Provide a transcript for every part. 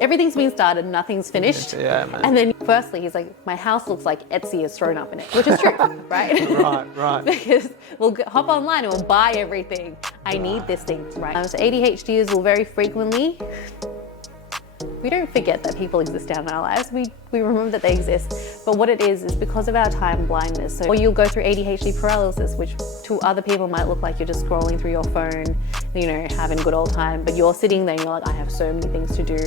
everything's been started, nothing's finished. Yeah, man. And then firstly, he's like, my house looks like Etsy is thrown up in it, which is true, right? Right. Because we'll hop online and we'll buy everything. I need this thing, right? So ADHDers will very frequently, we don't forget that people exist down in our lives. We remember that they exist. But what it is because of our time blindness. So, or you'll go through ADHD paralysis, which to other people might look like you're just scrolling through your phone, you know, having a good old time. But you're sitting there and you're like, I have so many things to do.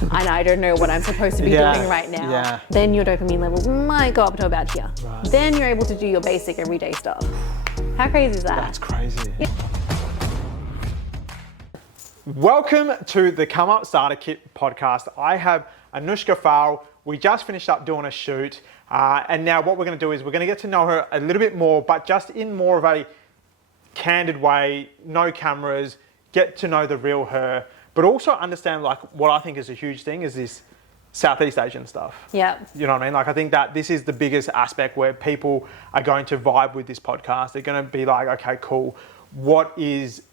And I don't know what I'm supposed to be doing right now. Yeah. Then your dopamine levels might go up to about here. Right. Then you're able to do your basic everyday stuff. How crazy is that? That's crazy. Yeah. Welcome to the Come Up Starter Kit podcast. I have Anushka Phal. We just finished up doing a shoot. And now what we're going to do is we're going to get to know her a little bit more, but just in more of a candid way, no cameras, get to know the real her, but also understand like what I think is a huge thing is this Southeast Asian stuff. Yeah. You know what I mean? Like I think that this is the biggest aspect where people are going to vibe with this podcast. They're going to be like, okay, cool. What is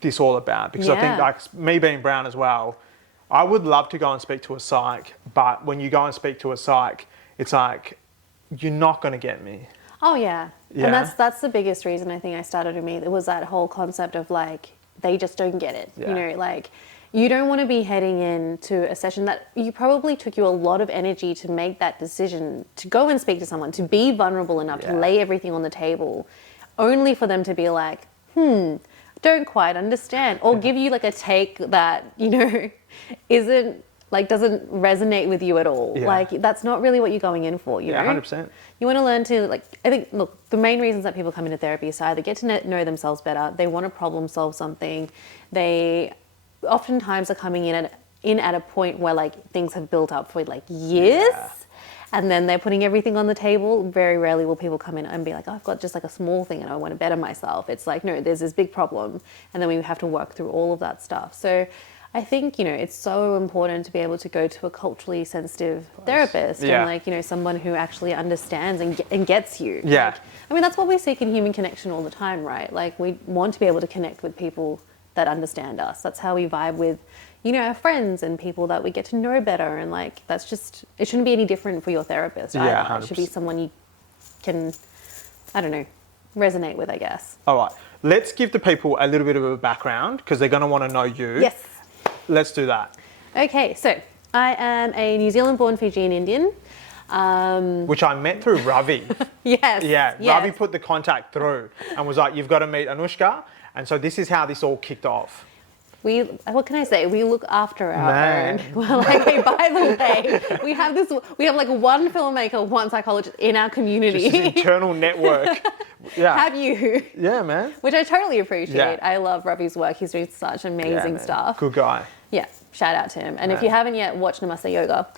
this all about? Because I think like me being brown as well, I would love to go and speak to a psych, but when you go and speak to a psych, it's like, you're not going to get me. Oh yeah. And that's the biggest reason I think I started Umeed. It was that whole concept of like, they just don't get it. Yeah. You know, like you don't want to be heading into a session that you probably took you a lot of energy to make that decision, to go and speak to someone, to be vulnerable enough to lay everything on the table, only for them to be like, don't quite understand, or give you like a take that, you know, doesn't resonate with you at all. Yeah. Like that's not really what you're going in for, you know? 100%. You want to learn to I think, look, the main reasons that people come into therapy is either get to know themselves better, they want to problem solve something, they oftentimes are coming in at a point where like things have built up for like years. Yeah. And then they're putting everything on the table. Very rarely will people come in and be like, oh, I've got just like a small thing and I want to better myself. It's like, no, there's this big problem. And then we have to work through all of that stuff. So I think, you know, it's so important to be able to go to a culturally sensitive therapist and like, you know, someone who actually understands and gets you. Yeah. Like, I mean, that's what we seek in human connection all the time, right? Like we want to be able to connect with people that understand us. That's how we vibe with, you know, our friends and people that we get to know better. And like, that's just, it shouldn't be any different for your therapist. Yeah, either. It should be someone you can, I don't know, resonate with, I guess. All right. Let's give the people a little bit of a background because they're going to want to know you. Yes. Let's do that. Okay. So I am a New Zealand born Fijian Indian. Which I met through Ravi. Yes. Yeah. Yes. Ravi put the contact through and was like, you've got to meet Anushka. And so this is how this all kicked off. What can I say? We look after our own. Well, like, hey, by the way, we have like one filmmaker, one psychologist in our community. Just this internal network. Yeah. Have you? Yeah, man. Which I totally appreciate. Yeah. I love Ravi's work. He's doing such amazing stuff. Good guy. Yeah. Shout out to him. And if you haven't yet, watch Namaste Yoga.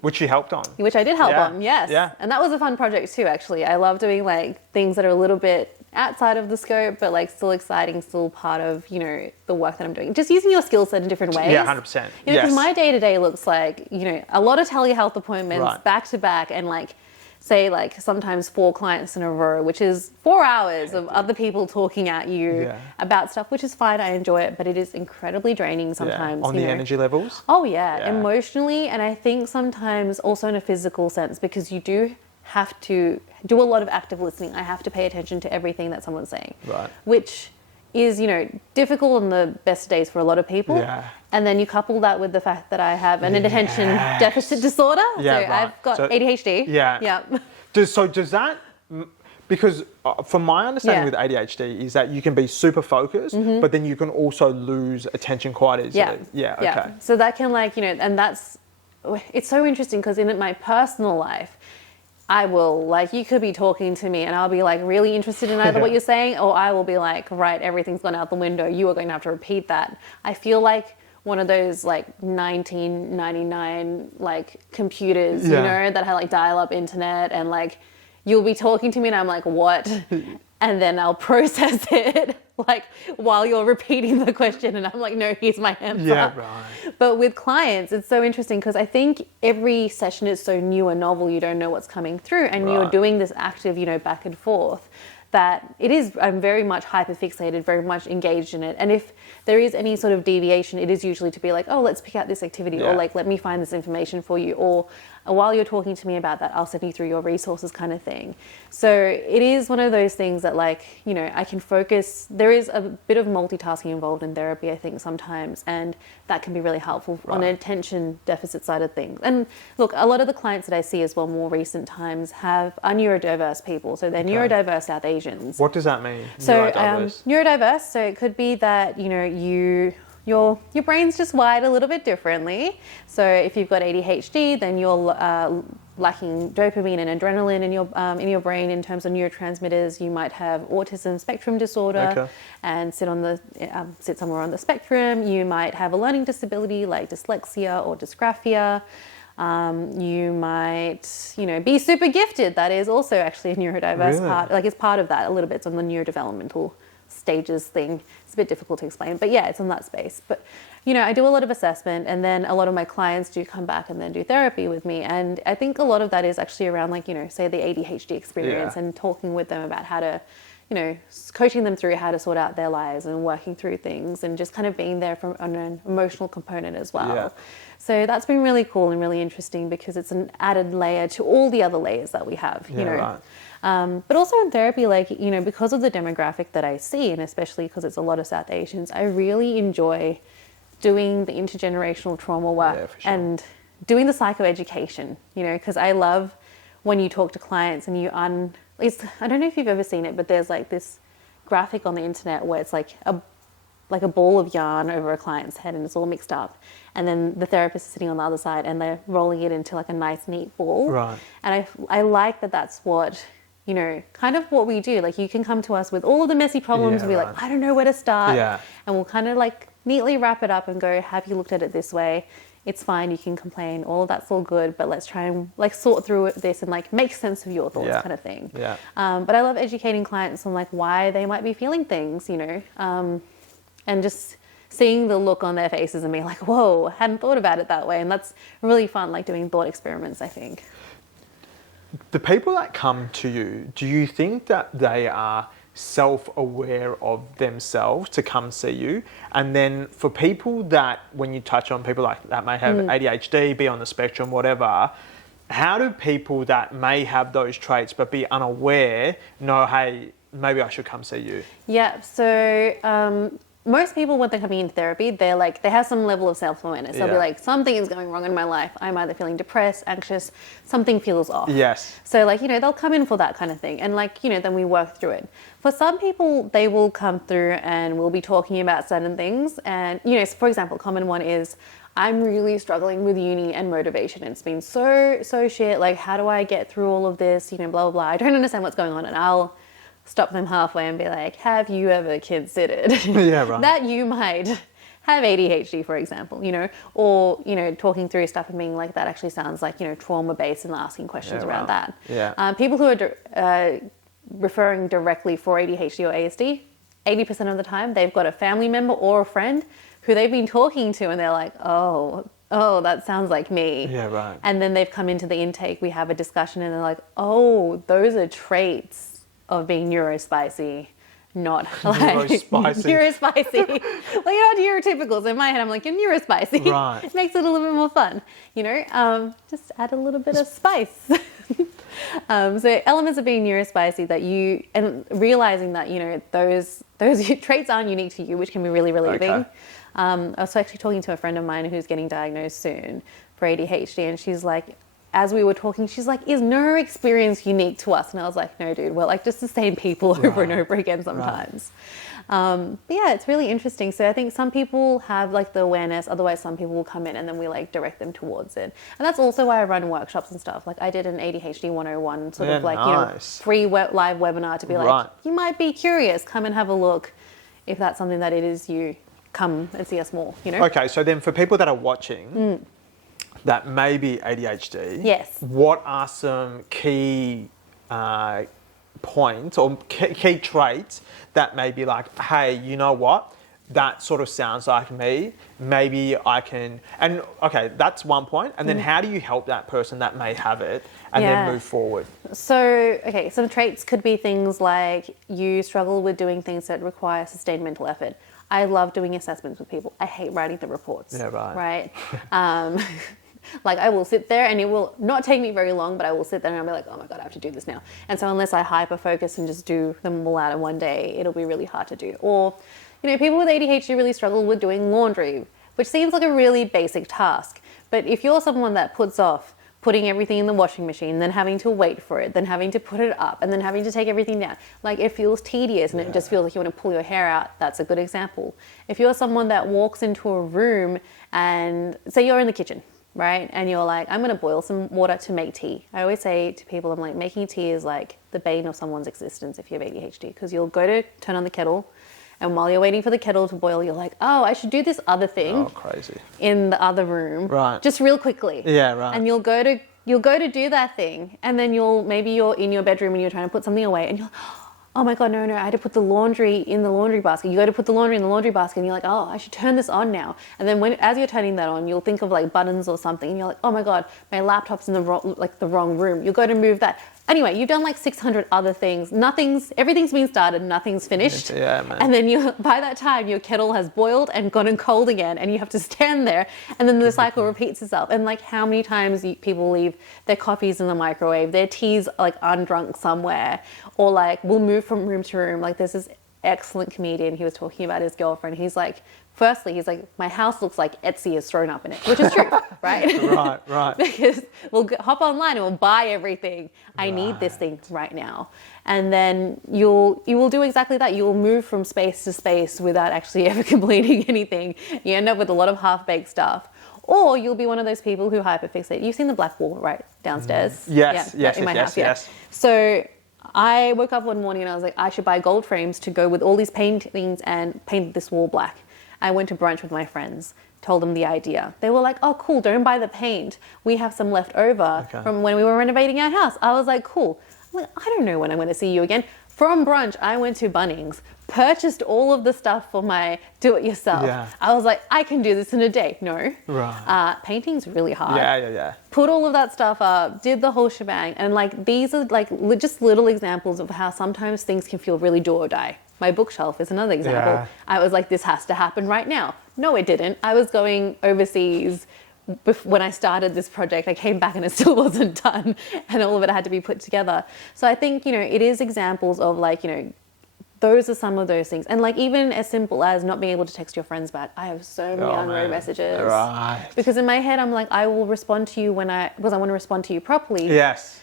Which you helped on. Which I did help on, yes. Yeah. And that was a fun project too, actually. I love doing like things that are a little bit outside of the scope, but like still exciting, still part of, you know, the work that I'm doing. Just using your skill set in different ways. Yeah, 100%. You know, because my day-to-day looks like, you know, a lot of telehealth appointments back to back and like, say like sometimes 4 clients in a row, which is 4 hours of other people talking at you about stuff, which is fine. I enjoy it, but it is incredibly draining sometimes. On the energy levels? Oh yeah, emotionally. And I think sometimes also in a physical sense, because you do have to do a lot of active listening. I have to pay attention to everything that someone's saying. Right. Which is, you know, difficult on the best days for a lot of people. Yeah. And then you couple that with the fact that I have an attention deficit disorder. Yeah, so I've got ADHD. Yeah. Yeah. Does that, because from my understanding with ADHD is that you can be super focused, but then you can also lose attention quite easily. Yeah. Okay. So that can like, you know, and it's so interesting because in my personal life, I will, like, you could be talking to me and I'll be like really interested in either what you're saying, or I will be like, right, everything's gone out the window. You are going to have to repeat that. I feel like one of those like 1999 like computers, you know, that had like dial-up internet, and like you'll be talking to me and I'm like, what? And then I'll process it like while you're repeating the question and I'm like, no, here's my answer. Yeah, right. But with clients, it's so interesting because I think every session is so new and novel, you don't know what's coming through, and you're doing this active, you know, back and forth, that it is, I'm very much hyperfixated, very much engaged in it. And if there is any sort of deviation, it is usually to be like, oh, let's pick out this activity, or like, let me find this information for you, or while you're talking to me about that, I'll send you through your resources kind of thing. So it is one of those things that, like, you know, I can focus. There is a bit of multitasking involved in therapy, I think, sometimes, and that can be really helpful on an attention deficit side of things. And look, a lot of the clients that I see as well, more recent times, are neurodiverse people. So they're neurodiverse South Asians. What does that mean? So Neurodiverse? Neurodiverse, so it could be that, you know, your brain's just wired a little bit differently. So if you've got ADHD, then you're lacking dopamine and adrenaline in your brain in terms of neurotransmitters. You might have autism spectrum disorder and sit somewhere on the spectrum. You might have a learning disability like dyslexia or dysgraphia. You might, you know, be super gifted. That is also actually a neurodiverse part. Like, it's part of that a little bit. It's on the neurodevelopmental stages thing. It's a bit difficult to explain, but yeah, it's in that space. But, you know, I do a lot of assessment, and then a lot of my clients do come back and then do therapy with me. And I think a lot of that is actually around, like, you know, say the ADHD experience and talking with them about how to, you know, coaching them through how to sort out their lives and working through things, and just kind of being there on an emotional component as well. So that's been really cool and really interesting, because it's an added layer to all the other layers that we have, you know. But also in therapy, like, you know, because of the demographic that I see, and especially because it's a lot of South Asians, I really enjoy doing the intergenerational trauma work and doing the psychoeducation, you know, because I love when you talk to clients and I don't know if you've ever seen it, but there's like this graphic on the internet where it's like a ball of yarn over a client's head, and it's all mixed up. And then the therapist is sitting on the other side, and they're rolling it into like a nice, neat ball. Right. And I like that that's what, you know, kind of what we do. Like, you can come to us with all of the messy problems and be like, I don't know where to start. And we'll kind of like neatly wrap it up and go, have you looked at it this way? It's fine, you can complain, all of that's all good, but let's try and like sort through this and like make sense of your thoughts kind of thing. But I love educating clients on like why they might be feeling things, you know, and just seeing the look on their faces and being like, whoa, hadn't thought about it that way. And that's really fun, like doing thought experiments, I think. The people that come to you, do you think that they are self-aware of themselves to come see you? And then for people that, when you touch on people like that may have ADHD, be on the spectrum, whatever, how do people that may have those traits but be unaware know, hey, maybe I should come see you? Yeah, so most people, when they're coming into therapy, they have some level of self-awareness. They'll be like, something is going wrong in my life. I'm either feeling depressed, anxious, something feels off. So like, you know, they'll come in for that kind of thing. And like, you know, then we work through it. For some people, they will come through and we'll be talking about certain things. And, you know, for example, a common one is, I'm really struggling with uni and motivation. It's been so shit. Like, how do I get through all of this? You know, blah, blah, blah. I don't understand what's going on. And I'll stop them halfway and be like, have you ever considered that you might have ADHD, for example, you know, or, you know, talking through stuff and being like, that actually sounds like, you know, trauma-based, and asking questions around that. People who are referring directly for ADHD or ASD, 80% of the time, they've got a family member or a friend who they've been talking to, and they're like, oh, that sounds like me. And then they've come into the intake, we have a discussion, and they're like, oh, those are traits of being neurospicy, not like neurospicy. Well, you're not neurotypical. So in my head, I'm like, you're neurospicy. It makes it a little bit more fun, you know. Just add a little bit of spice. So elements of being neurospicy and realizing that, you know, those traits aren't unique to you, which can be really, really big. I was actually talking to a friend of mine who's getting diagnosed soon for ADHD, and she's like, as we were talking, she's like, is neuro experience unique to us? And I was like, no, dude, we're like just the same people over and over again sometimes. But yeah, it's really interesting. So I think some people have like the awareness, otherwise some people will come in and then we like direct them towards it. And that's also why I run workshops and stuff. Like I did an ADHD 101 sort of like, you know, free live webinar to be like, you might be curious, come and have a look. If that's something that it is you, come and see us more, you know? Okay, so then for people that are watching, that may be ADHD. What are some key points or key traits that may be like, hey, you know what? that sort of sounds like me. Maybe I can, and okay, that's one point. And then how do you help that person that may have it and then move forward? So, okay, some traits could be things like you struggle with doing things that require sustained mental effort. I love doing assessments with people. I hate writing the reports. Yeah, right. Like I will sit there and it will not take me very long, but I will sit there and I'll be like, oh my God, I have to do this now. And so unless I hyper focus and just do them all out in one day, it'll be really hard to do. Or, you know, people with ADHD really struggle with doing laundry, which seems like a really basic task. But if you're someone that puts off putting everything in the washing machine, then having to wait for it, then having to put it up, and then having to take everything down, like it feels tedious and it just feels like you want to pull your hair out, that's a good example. If you're someone that walks into a room and say you're in the kitchen, right? And you're like, I'm going to boil some water to make tea. I always say to people, I'm like, making tea is like the bane of someone's existence if you have ADHD, because you'll go to turn on the kettle, and while you're waiting for the kettle to boil, you're like, oh, I should do this other thing in the other room, right? Just real quickly. Yeah, right. And you'll go to do that thing, and then maybe you're in your bedroom and you're trying to put something away, and you're like, oh my God, no, I had to put the laundry in the laundry basket. You go to put the laundry in the laundry basket and you're like, oh, I should turn this on now. And then as you're turning that on, you'll think of like buttons or something and you're like, oh my God, my laptop's in the wrong room. You'll go to move that. Anyway, you've done like 600 other things. Everything's been started, nothing's finished. Yeah, man. And then by that time, your kettle has boiled and gotten cold again, and you have to stand there, and then the cycle repeats itself. And like how many times people leave their coffees in the microwave, their teas like undrunk somewhere, or like we'll move from room to room. Like there's this excellent comedian, he was talking about his girlfriend. He's like, my house looks like Etsy has thrown up in it, which is true, right? Right. Because we'll hop online and we'll buy everything. I need this thing right now. And then you will do exactly that. You will move from space to space without actually ever completing anything. You end up with a lot of half-baked stuff. Or you'll be one of those people who hyperfixate. You've seen the black wall, right, downstairs? Yes, in my house. So I woke up one morning and I was like, I should buy gold frames to go with all these paintings and paint this wall black. I went to brunch with my friends, told them the idea. They were like, oh, cool, don't buy the paint. We have some left over from when we were renovating our house. I was like, cool. I'm like, I don't know when I'm going to see you again. From brunch, I went to Bunnings, purchased all of the stuff for my do-it-yourself. Yeah. I was like, I can do this in a day. No. Right. Painting's really hard. Yeah. Put all of that stuff up, did the whole shebang. And like, these are like just little examples of how sometimes things can feel really do or die. My bookshelf is another example. Yeah. I was like, this has to happen right now. No, it didn't. I was going overseas when I started this project. I came back and it still wasn't done, and all of it had to be put together. So I think, it is examples of like, those are some of those things. And like even as simple as not being able to text your friends back. I have so many unread messages. Right. Because in my head, I'm like, I will respond to you because I want to respond to you properly. Yes.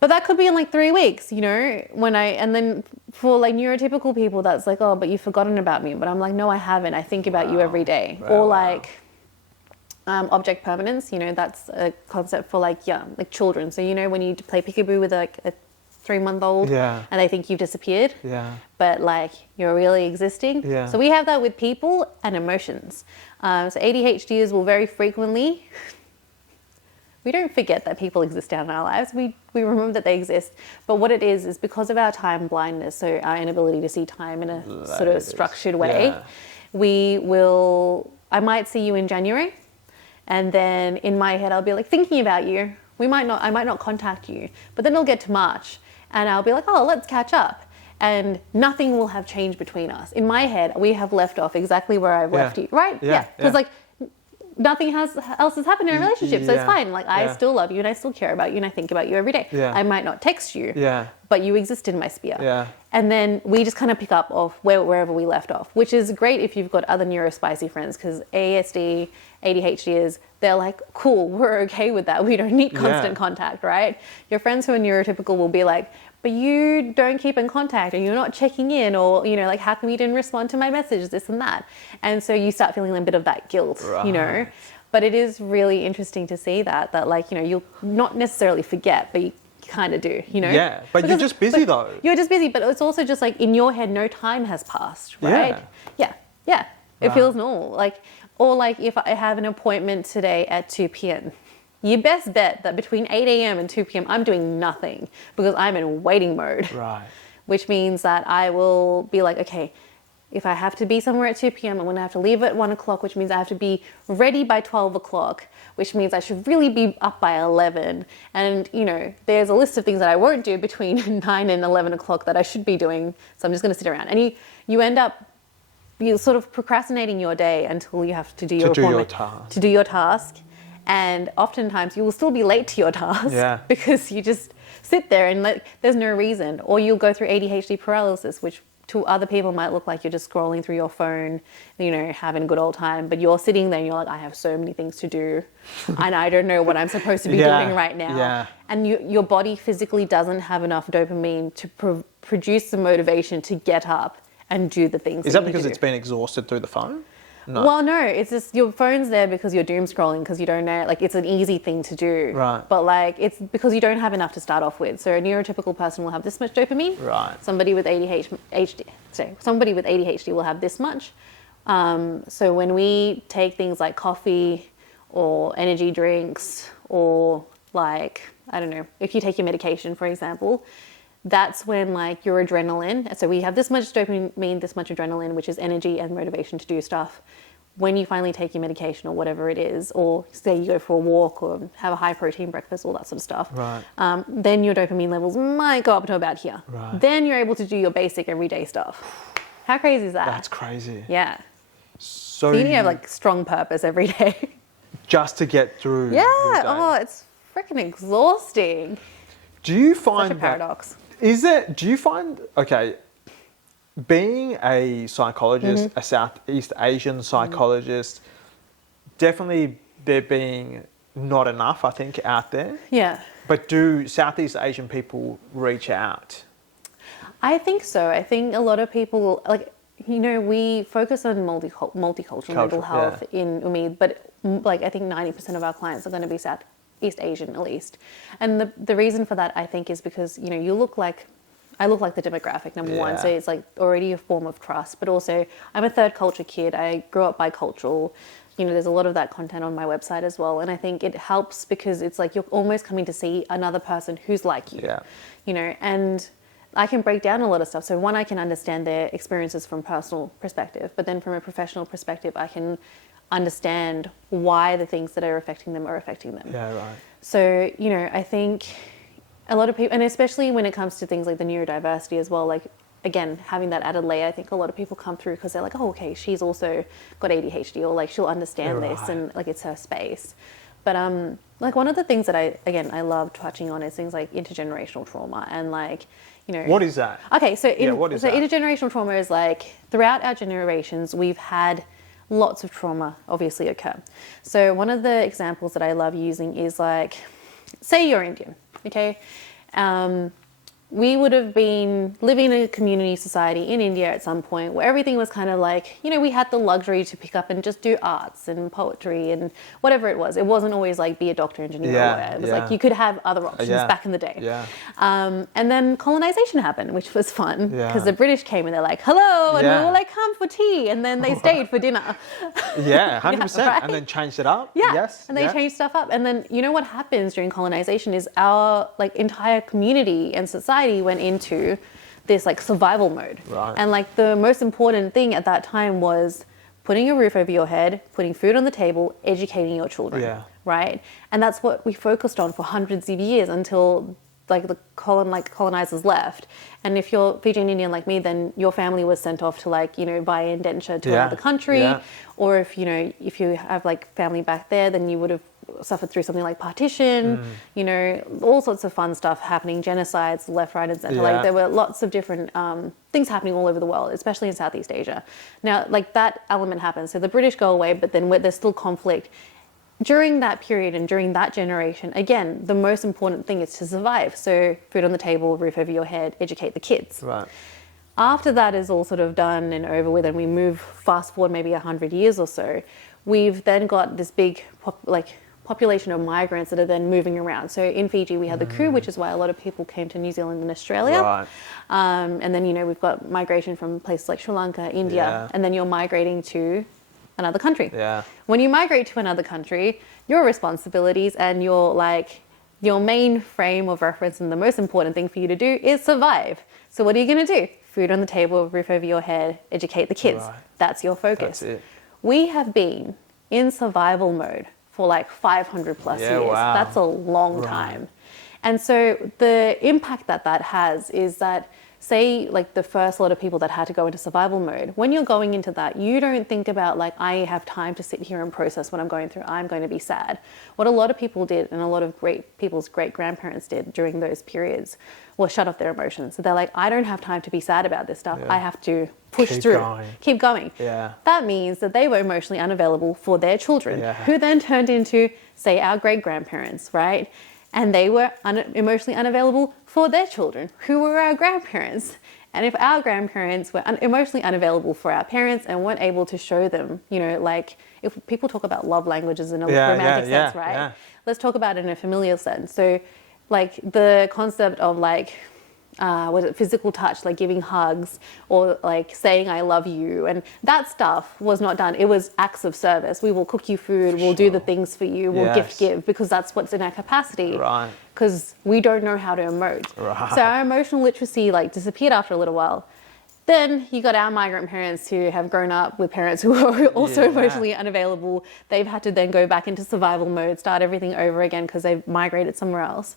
But that could be in like 3 weeks, and then for like neurotypical people, that's like, oh, but you've forgotten about me. But I'm like, no, I haven't. I think about you every day. Or like object permanence, that's a concept for like children. So, when you play peekaboo with like a 3-month-old and they think you've disappeared, but like you're really existing. Yeah. So we have that with people and emotions. So ADHDers will very frequently... We don't forget that people exist out in our lives. We remember that they exist. But what it is because of our time blindness, so our inability to see time in a sort of structured way, I might see you in January, and then in my head I'll be like thinking about you. I might not contact you, but then it'll get to March and I'll be like, oh, let's catch up. And nothing will have changed between us. In my head, we have left off exactly where I've left you, right? Yeah. Because like, nothing else has happened in a relationship, so it's fine. Like I still love you and I still care about you and I think about you every day. Yeah. I might not text you, but you exist in my sphere. Yeah. And then we just kind of pick up off wherever we left off, which is great if you've got other neurospicy friends, because ASD, ADHD they're like, cool, we're okay with that. We don't need constant contact, right? Your friends who are neurotypical will be like, but you don't keep in contact, or you're not checking in, or, like, how come you didn't respond to my message, this and that. And so you start feeling a bit of that guilt, But it is really interesting to see that like, you'll not necessarily forget, but you kind of do, Yeah, but you're just busy though. You're just busy, but it's also just like in your head, no time has passed, right? Yeah. It feels normal. Like, or like if I have an appointment today at 2 p.m., you best bet that between 8 a.m. and 2 p.m. I'm doing nothing because I'm in waiting mode. Right. Which means that I will be like, okay, if I have to be somewhere at 2 p.m., I'm going to have to leave at 1 o'clock, which means I have to be ready by 12 o'clock, which means I should really be up by 11. And, you know, there's a list of things that I won't do between 9 and 11 o'clock that I should be doing. So I'm just going to sit around. And you end up, you're sort of procrastinating your day until you have to do your task. To do your task. And oftentimes you will still be late to your task because you just sit there and there's no reason. Or you'll go through ADHD paralysis, which to other people might look like you're just scrolling through your phone, you know, having a good old time, but you're sitting there and you're like, I have so many things to do and I don't know what I'm supposed to be doing right now. Yeah. And your body physically doesn't have enough dopamine to produce the motivation to get up and do the things. Is that because it's been exhausted through the phone? No. Well, no, it's just your phone's there because you're doom scrolling because you don't know, like it's an easy thing to do. Right. But like it's because you don't have enough to start off with. So a neurotypical person will have this much dopamine. Right. Somebody with somebody with ADHD will have this much. So when we take things like coffee or energy drinks or like, I don't know, if you take your medication, for example, that's when like your adrenaline, so we have this much dopamine, this much adrenaline, which is energy and motivation to do stuff. When you finally take your medication or whatever it is, or say you go for a walk or have a high protein breakfast, all that sort of stuff, right. Then your dopamine levels might go up to about here. Right. Then you're able to do your basic everyday stuff. How crazy is that? That's crazy. Yeah. So you need to have like strong purpose every day. Just to get through. Yeah. Your day. Oh, it's freaking exhausting. Do you find Such a paradox. Do you find, okay, being a psychologist, a Southeast Asian psychologist, definitely there being not enough, I think, out there. Yeah. But do Southeast Asian people reach out? I think so. I think a lot of people, like, you know, we focus on multicultural mental health in Umeed, but like I think 90% of our clients are going to be Southeast Asian at least. And the reason for that, I think, is because, you know, I look like the demographic, number one. So it's like already a form of trust, but also I'm a third culture kid. I grew up bicultural. You know, there's a lot of that content on my website as well. And I think it helps because it's like you're almost coming to see another person who's like you, you know, and I can break down a lot of stuff. So one, I can understand their experiences from personal perspective, but then from a professional perspective, I can understand why the things that are affecting them are affecting them. Yeah, right. So, you know, I think a lot of people, and especially when it comes to things like the neurodiversity as well, like, again, having that added layer, I think a lot of people come through because they're like, oh, okay, she's also got ADHD, or like she'll understand this and like it's her space. But like one of the things that I love touching on is things like intergenerational trauma and like, you know. What is that? Okay, so what is that? Intergenerational trauma is like throughout our generations, we've had lots of trauma obviously occur. So one of the examples that I love using is like, say you're Indian, okay? We would have been living in a community society in India at some point where everything was kind of like, you know, we had the luxury to pick up and just do arts and poetry and whatever it was. It wasn't always like be a doctor, engineer, or whatever. It was like you could have other options back in the day. Yeah. And then colonization happened, which was fun because the British came and they're like, hello, and we were like, come for tea. And then they stayed for dinner. 100%. Right? And then changed it up. Yeah. Yes. And they changed stuff up. And then, you know what happens during colonization is our like entire community and society went into this like survival mode. Right. And like the most important thing at that time was putting a roof over your head, putting food on the table, educating your children. Yeah. Right? And that's what we focused on for hundreds of years until like the colonizers left. And if you're Fijian Indian like me, then your family was sent off to like, you know, buy indenture to another country. Or if, you know, if you have like family back there, then you would have suffered through something like partition, you know, all sorts of fun stuff happening, genocides, left, right, and center. Like there were lots of different things happening all over the world, especially in Southeast Asia. Now, like that element happens. So the British go away, but then there's still conflict. During that period and during that generation, again, the most important thing is to survive. So food on the table, roof over your head, educate the kids. Right. After that is all sort of done and over with and we move fast forward maybe 100 years or so, we've then got this big population of migrants that are then moving around. So in Fiji, we had the coup, which is why a lot of people came to New Zealand and Australia. Right. And then, you know, we've got migration from places like Sri Lanka, India, and then you're migrating to another country. Yeah. When you migrate to another country, your responsibilities and your main frame of reference and the most important thing for you to do is survive. So what are you going to do? food on the table, roof over your head, educate the kids. Right. That's your focus. That's it. We have been in survival mode for like 500 plus Yeah, years. wow. That's a long Right. time. And so the impact that that has is that, say, like the first lot of people that had to go into survival mode, when you're going into that, you don't think about like, I have time to sit here and process what I'm going through. I'm going to be sad. What a lot of people did, and a lot of people's great grandparents did during those periods, was shut off their emotions. So they're like, I don't have time to be sad about this stuff. Yeah. I have to push Keep through, going. keep going. Yeah. That means that they were emotionally unavailable for their children, Yeah. who then turned into, say, our great grandparents, right? And they were emotionally unavailable for their children, who were our grandparents. And if our grandparents were emotionally unavailable for our parents and weren't able to show them, you know, like if people talk about love languages in a romantic sense, right? Yeah. Let's talk about it in a familial sense. So like the concept of like, was it physical touch, like giving hugs or like saying I love you, and that stuff was not done. It was acts of service. We will cook you food, we'll do the things for you, we'll Yes. give, because that's what's in our capacity. Right. Because we don't know how to emote. Right. So our emotional literacy like disappeared after a little while. Then you got our migrant parents who have grown up with parents who are also Yeah. emotionally unavailable. They've had to then go back into survival mode, start everything over again because they've migrated somewhere else.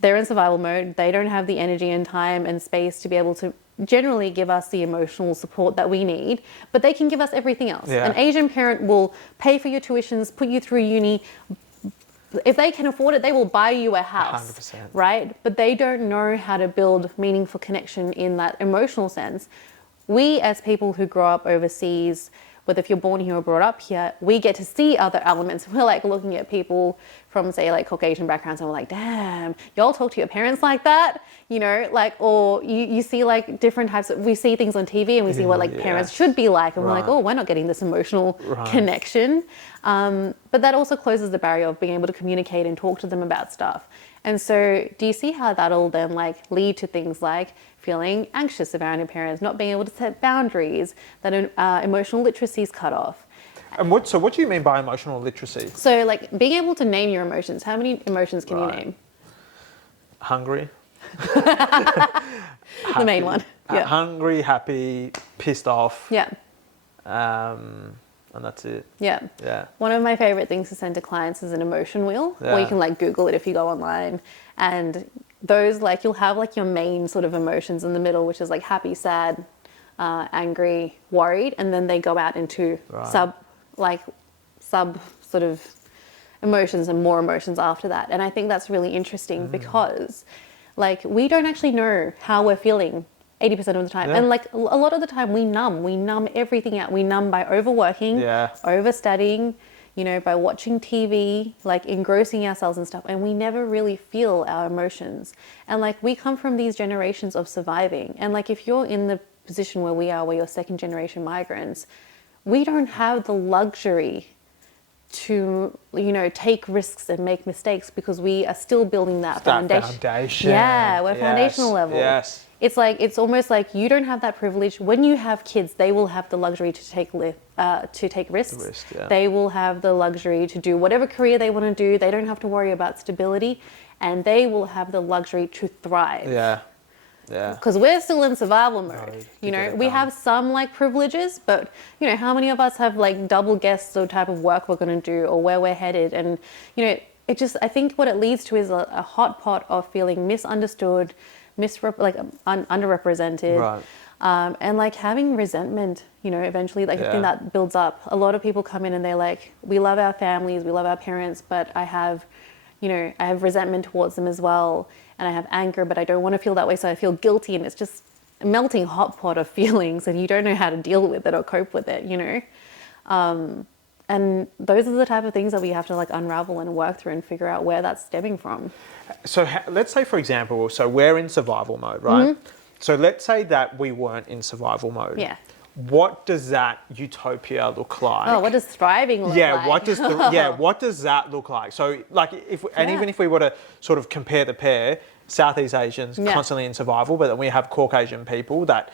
They're in survival mode. They don't have the energy and time and space to be able to generally give us the emotional support that we need, but they can give us everything else. Yeah. An Asian parent will pay for your tuitions, put you through uni. If they can afford it, they will buy you a house, 100%. right? But they don't know how to build meaningful connection in that emotional sense. We, as people who grow up overseas, whether if you're born here or brought up here, we get to see other elements. We're like looking at people from, say, like Caucasian backgrounds, and we're like, damn, y'all talk to your parents like that? You know, like, or you see like different types of, we see things on TV and we see what like parents should be like, and we're like, Right. oh, we're not getting this emotional connection. But that also closes the barrier of being able to communicate and talk to them about stuff. And so do you see how that'll then like lead to things like feeling anxious around your parents, not being able to set boundaries, that emotional literacy is cut off. And what do you mean by emotional literacy? So like being able to name your emotions. How many emotions can you name? Hungry. The main one. Yeah. Hungry, happy, pissed off. Yeah. And that's it. Yeah. Yeah. One of my favorite things to send to clients is an emotion wheel, or you can like Google it if you go online. And those like, you'll have like your main sort of emotions in the middle, which is like happy, sad, angry, worried. And then they go out into sub sort of emotions and more emotions after that. And I think that's really interesting because like we don't actually know how we're feeling 80% of the time. And like a lot of the time we numb everything out. We numb by overworking, overstudying, you know, by watching TV, like engrossing ourselves and stuff. And we never really feel our emotions. And like we come from these generations of surviving. And like if you're in the position where we are, where you're second generation migrants, we don't have the luxury to, you know, take risks and make mistakes because we are still building that foundation. Yeah, we're foundational level. Yes. It's like, it's almost like you don't have that privilege. When you have kids, they will have the luxury to take risks. They will have the luxury to do whatever career they want to do. They don't have to worry about stability, and they will have the luxury to thrive. Yeah. Yeah. Because we're still in survival mode. You know, we have some like privileges, but you know, how many of us have like double guessed the type of work we're going to do or where we're headed? And you know, it just, I think what it leads to is a hot pot of feeling misunderstood, underrepresented, and like having resentment, you know, eventually, like I think that builds up. A lot of people come in and they're like, we love our families, we love our parents, but I have resentment towards them as well. And I have anger, but I don't want to feel that way. So I feel guilty, and it's just a melting hot pot of feelings, and you don't know how to deal with it or cope with it, you know? And those are the type of things that we have to like unravel and work through and figure out where that's stemming from. So let's say, for example, so we're in survival mode, right? So let's say that we weren't in survival mode. Yeah. What does that utopia look like? Oh, what does thriving look like? What does what does that look like? So like even if we were to sort of compare the pair, Southeast Asians constantly in survival, but then we have Caucasian people that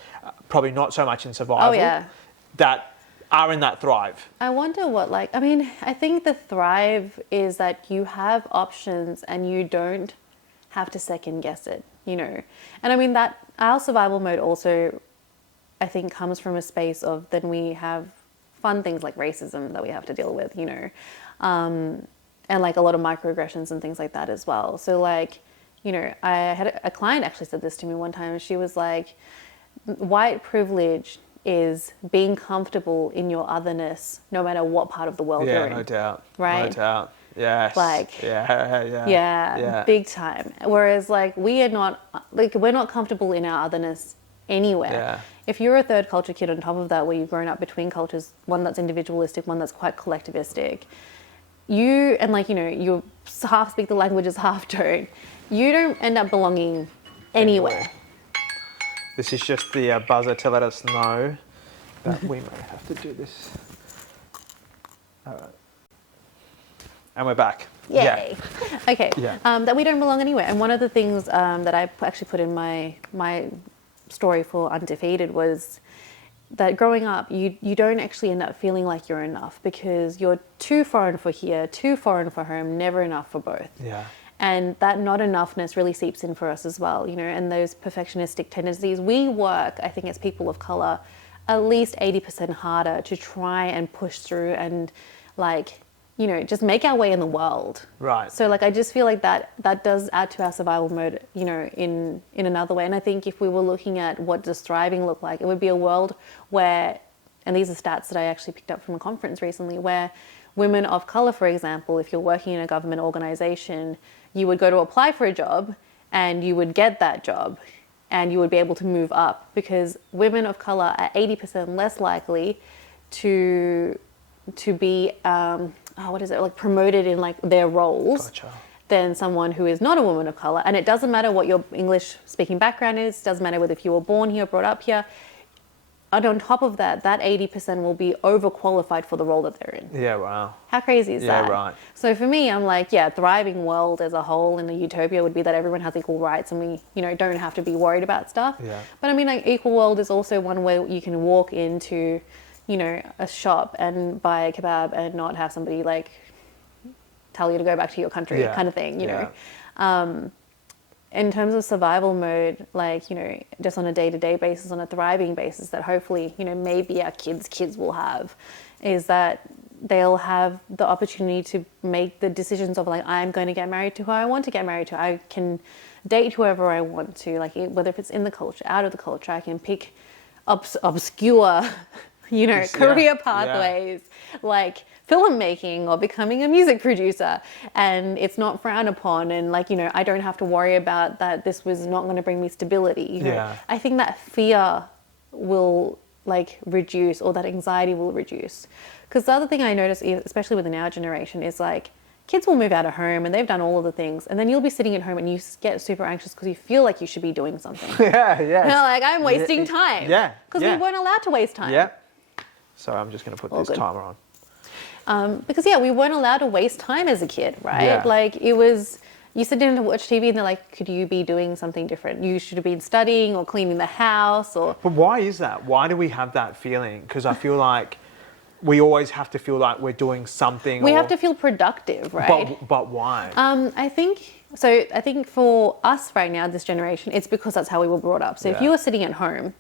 probably not so much in survival. That are in that thrive. I wonder what I think the thrive is that you have options and you don't have to second guess it. you know. And I mean that our survival mode also, I think, comes from a space of then we have fun things like racism that we have to deal with, you know, and like a lot of microaggressions and things like that as well. So like, you know, I had a client actually said this to me one time. She was like, white privilege is being comfortable in your otherness no matter what part of the world you're in. Yeah, no doubt. Right? No doubt. Yes. Like, yeah, big time. Whereas like we're not comfortable in our otherness anywhere. Yeah. If you're a third culture kid on top of that, where you've grown up between cultures, one that's individualistic, one that's quite collectivistic, you half speak the languages, half don't. You don't end up belonging anywhere. This is just the buzzer to let us know that we may have to do this. All right. And we're back. Yay. Yeah. Okay. Yeah. That we don't belong anywhere. And one of the things that I actually put in my story for Undefeated was that growing up, you don't actually end up feeling like you're enough because you're too foreign for here, too foreign for home, never enough for both. Yeah. And that not enoughness really seeps in for us as well, you know, and those perfectionistic tendencies. We work, I think, as people of color, at least 80% harder to try and push through and like, you know, just make our way in the world. Right. So like, I just feel like that does add to our survival mode, you know, in another way. And I think if we were looking at what does thriving look like, it would be a world where, and these are stats that I actually picked up from a conference recently, where women of color, for example, if you're working in a government organization, you would go to apply for a job and you would get that job and you would be able to move up because women of color are 80% less likely to be promoted in like their roles. Gotcha. Than someone who is not a woman of color. And it doesn't matter what your English speaking background is, doesn't matter whether if you were born here, brought up here. And on top of that, that 80% will be overqualified for the role that they're in. Yeah, wow. How crazy is that? Yeah, right. So for me, I'm like, yeah, thriving world as a whole in a utopia would be that everyone has equal rights and we, you know, don't have to be worried about stuff. Yeah. But I mean, like, equal world is also one where you can walk into, you know, a shop and buy a kebab and not have somebody like tell you to go back to your country kind of thing, you know. In terms of survival mode, like, you know, just on a day-to-day basis, on a thriving basis that hopefully, you know, maybe our kids will have, is that they'll have the opportunity to make the decisions of like, I'm going to get married to who I want to get married to. I can date whoever I want to, like whether if it's in the culture, out of the culture, I can pick obscure, you know, career pathways, like filmmaking or becoming a music producer, and it's not frowned upon, and like, you know, I don't have to worry about that this was not going to bring me stability, you know. I think that fear will like reduce, or that anxiety will reduce, because the other thing I notice, especially within our generation, is like kids will move out of home and they've done all of the things, and then you'll be sitting at home and you get super anxious because you feel like you should be doing something. You're like, I'm wasting time. Because we weren't allowed to waste time. So I'm just going to put this timer on. Because we weren't allowed to waste time as a kid, right? Like it was, you sit down to watch TV and they're like, could you be doing something different? You should have been studying or cleaning the house or... But why is that? Why do we have that feeling? Because I feel like we always have to feel like we're doing something. We have to feel productive, right? But why? I think for us right now, this generation, it's because that's how we were brought up. So if you were sitting at home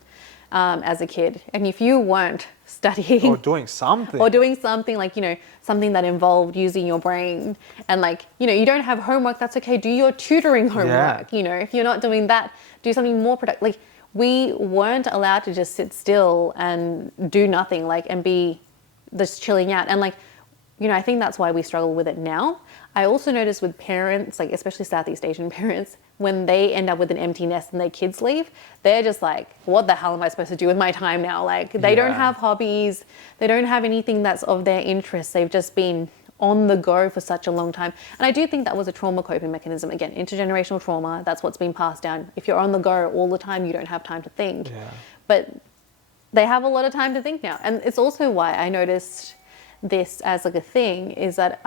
as a kid, and if you weren't studying or doing something like, you know, something that involved using your brain, and like, you know, you don't have homework, that's okay, do your tutoring homework. You know, if you're not doing that, do something more productive. Like, we weren't allowed to just sit still and do nothing, like, and be just chilling out. And like, you know, I think that's why we struggle with it now. I also notice with parents, like especially Southeast Asian parents, when they end up with an empty nest and their kids leave, they're just like, what the hell am I supposed to do with my time now? Like, they don't have hobbies. They don't have anything that's of their interest. They've just been on the go for such a long time. And I do think that was a trauma coping mechanism. Again, intergenerational trauma, that's what's been passed down. If you're on the go all the time, you don't have time to think. But they have a lot of time to think now. And it's also why I noticed this as like a thing, is that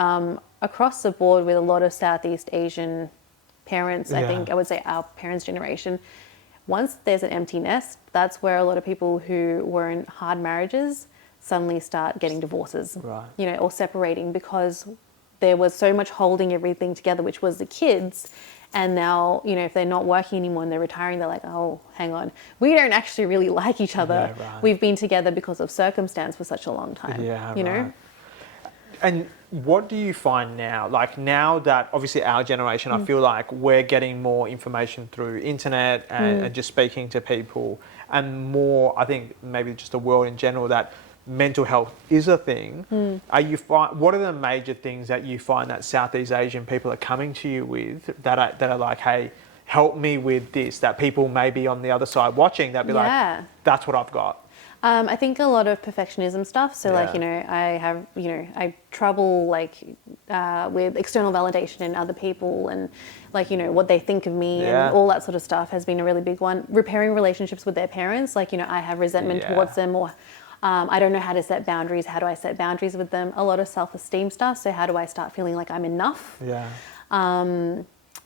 across the board with a lot of Southeast Asian parents, I think I would say our parents' generation, once there's an empty nest, that's where a lot of people who were in hard marriages suddenly start getting divorces, you know, or separating, because there was so much holding everything together, which was the kids. And now, you know, if they're not working anymore and they're retiring, they're like, oh, hang on, we don't actually really like each other. Yeah, right. We've been together because of circumstance for such a long time. Yeah, you know? right. And what do you find now? Like now that obviously our generation, I feel like we're getting more information through internet and just speaking to people, and more, I think maybe just the world in general, that mental health is a thing. What are the major things that you find that Southeast Asian people are coming to you with that are like, hey, help me with this, that people maybe on the other side watching, that be like, that's what I've got? I think a lot of perfectionism stuff. So like, Yeah. you know, I trouble like with external validation in other people, and like, you know, what they think of me Yeah. and all that sort of stuff has been a really big one. Repairing relationships with their parents. Like, you know, I have resentment Yeah. towards them, or I don't know how to set boundaries. How do I set boundaries with them? A lot of self-esteem stuff. So how do I start feeling like I'm enough? Yeah.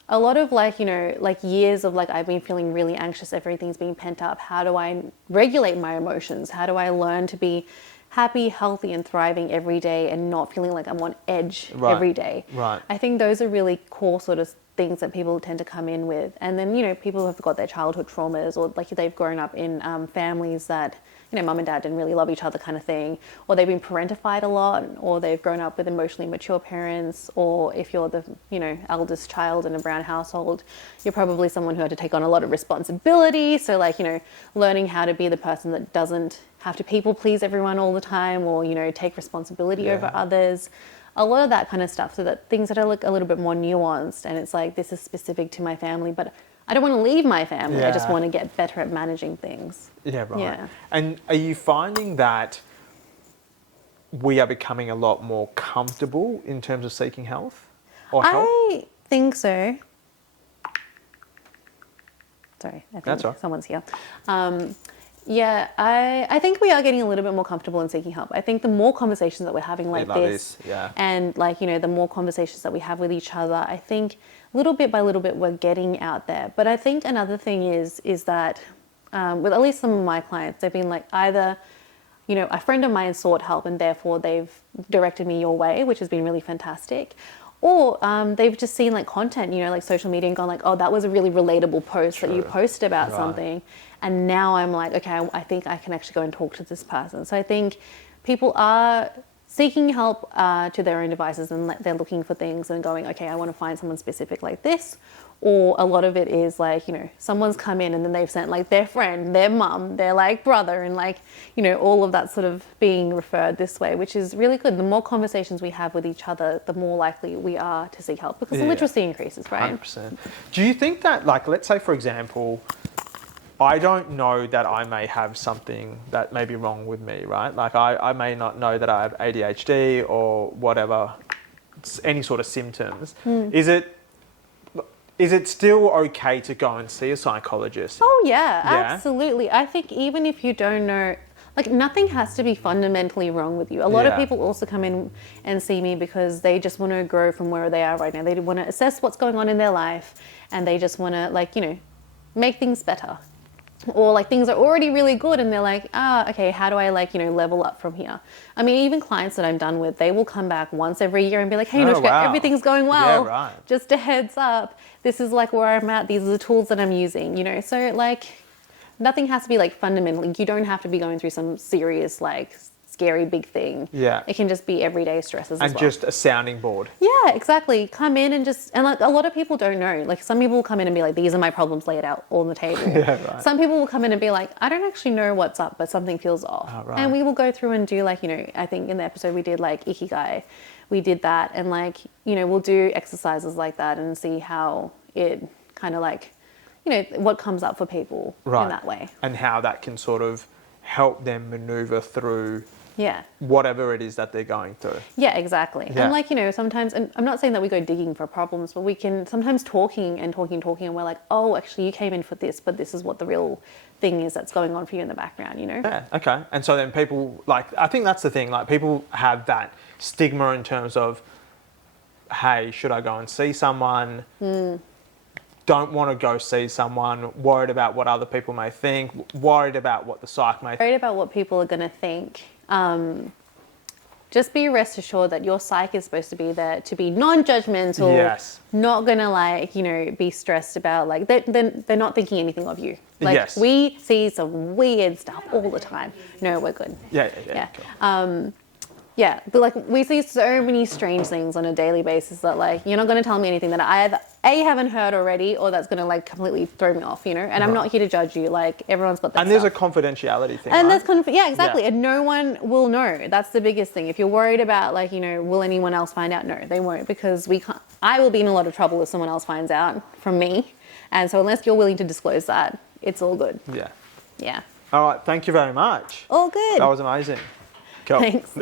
A lot of like, you know, like years of like, I've been feeling really anxious, everything's being pent up. How do I regulate my emotions? How do I learn to be happy, healthy and thriving every day and not feeling like I'm on edge every day? Right. I think those are really core sort of things that people tend to come in with. And then, you know, people have got their childhood traumas, or like they've grown up in families that, you know, mum and dad didn't really love each other kind of thing, or they've been parentified a lot, or they've grown up with emotionally mature parents, or if you're the, you know, eldest child in a brown household, you're probably someone who had to take on a lot of responsibility. So like, you know, learning how to be the person that doesn't have to people please everyone all the time, or, you know, take responsibility over others. A lot of that kind of stuff, so that things that are like a little bit more nuanced, and it's like, this is specific to my family, but I don't want to leave my family. I just want to get better at managing things. Yeah, right. Yeah. And are you finding that we are becoming a lot more comfortable in terms of seeking health or help? I think so. Sorry, I think That's all right. someone's here. Yeah, I think we are getting a little bit more comfortable in seeking help. I think the more conversations that we're having like this, and like, you know, the more conversations that we have with each other, I think little bit by little bit we're getting out there. But I think another thing is that with at least some of my clients, they've been like, either, you know, a friend of mine sought help and therefore they've directed me your way, which has been really fantastic. Or they've just seen like content, you know, like social media, and gone like, oh, that was a really relatable post that you posted about something. And now I'm like, okay, I think I can actually go and talk to this person. So I think people are seeking help to their own devices, and they're looking for things and going, okay, I want to find someone specific like this. Or a lot of it is like, you know, someone's come in and then they've sent like their friend, their mum, their like brother, and like, you know, all of that sort of being referred this way, which is really good. The more conversations we have with each other, the more likely we are to seek help, because the literacy increases, right? 100%. Do you think that, like, let's say for example, I don't know that I may have something that may be wrong with me, right? Like I may not know that I have ADHD or whatever, any sort of symptoms. Is it still okay to go and see a psychologist? Oh yeah, absolutely. I think even if you don't know, like, nothing has to be fundamentally wrong with you. A lot of people also come in and see me because they just want to grow from where they are right now. They want to assess what's going on in their life, and they just want to, like, you know, make things better. Or like things are already really good and they're like, okay, how do I, like, you know, level up from here? I mean, even clients that I'm done with, they will come back once every year and be like, hey, Anushka, everything's going well. Yeah, right. Just a heads up. This is like where I'm at. These are the tools that I'm using, you know? So like, nothing has to be like fundamentally, you don't have to be going through some serious, like, scary big thing. Yeah. It can just be everyday stresses as well. And just a sounding board. Yeah, exactly. Come in and just, and like a lot of people don't know. Like some people will come in and be like, these are my problems, lay it out on the table. Yeah, right. Some people will come in and be like, I don't actually know what's up, but something feels off. Oh, right. And we will go through and do, like, you know, I think in the episode we did like Ikigai, we did that, and like, you know, we'll do exercises like that and see how it kind of like, you know, what comes up for people in that way. And how that can sort of help them maneuver through whatever it is that they're going through. Yeah, exactly. Yeah. And like, you know, sometimes, and I'm not saying that we go digging for problems, but we can sometimes talking and we're like, oh, actually you came in for this, but this is what the real thing is that's going on for you in the background, you know? Yeah, okay. And so then people, like, I think that's the thing, like people have that stigma in terms of, hey, should I go and see someone? Don't want to go see someone, worried about what other people may think, worried about what the psych may think. Worried about what people are going to think. just be rest assured that your psych is supposed to be there to be non-judgmental, Yes. not gonna like, you know, be stressed about like they're not thinking anything of you. Like Yes. we see some weird stuff all the time. No, we're good. Yeah. Cool. Yeah, but like we see so many strange things on a daily basis that like you're not going to tell me anything that I either A, haven't heard already, or that's going to like completely throw me off, you know. And I'm not here to judge you. Like everyone's got that. And there's a confidentiality thing. And right? there's yeah, exactly. Yeah. And no one will know. That's the biggest thing. If you're worried about like, you know, will anyone else find out? No, they won't, because we can't. I will be in a lot of trouble if someone else finds out from me. And so unless you're willing to disclose that, it's all good. Yeah. Yeah. All right. Thank you very much. All good. That was amazing. Cool. Thanks.